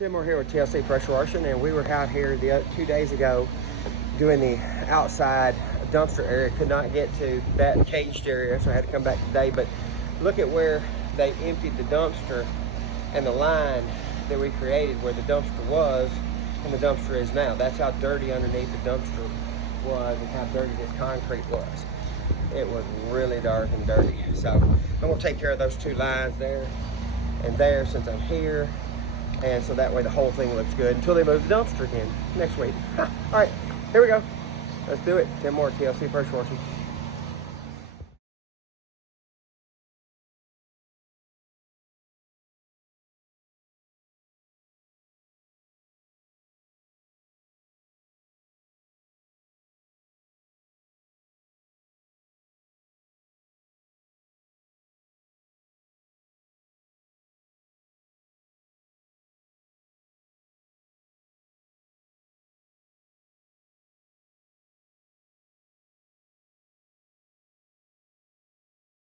Tim, we're here with TLC Pressure Washing, and we were out here 2 days ago doing the outside dumpster area. Could not get to that caged area, so I had to come back today. But look at where they emptied the dumpster and the line that we created where the dumpster was and the dumpster is now. That's how dirty underneath the dumpster was and how dirty this concrete was. It was really dark and dirty. So I'm gonna take care of those two lines there and there since I'm here. And so that way the whole thing looks good until they move the dumpster again next week. All right, here we go. Let's do it. Tim Moore, TLC Pressure Washing.